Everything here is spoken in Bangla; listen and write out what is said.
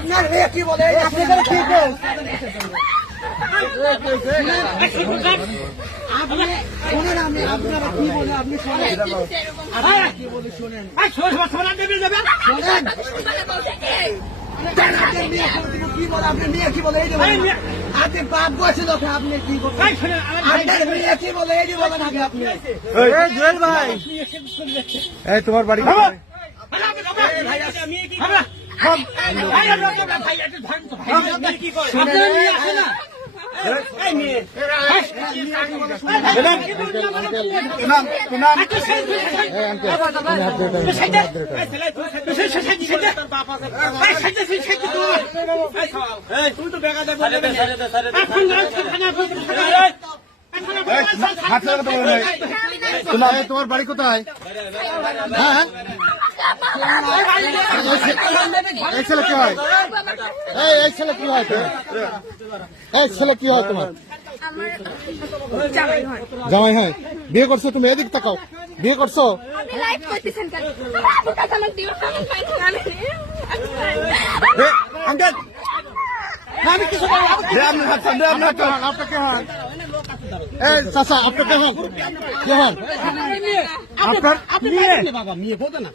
আপনার মেয়ে কি বলে আপনি কি শোনেন আমি আপনারা কি বলে আপনি শোনেন কি বলে শোনেন কি বলে আপনি মেয়ে কি বলে এই যে আপনি বাপ বসে লোক আপনি কি বলেন আপনার মেয়ে কি বলে এই যে বলেন আগে আপনি জুয়েল ভাই এই তোমার বাড়ি কোথায়? তোমার বাড়ি কোথায়? হ্যাঁ এই ছেলে কি হয়? এই ছেলে কি হয়? এই ছেলে কি হয় তোমার? জামাই হয়। বিয়ে করছো তুমি? এদিক তাকাও। বিয়ে করছো? আপনাকে হন চাচা, আপনাকে হন কে হন? আপনার মেয়ে বাবা মেয়ে বলতে না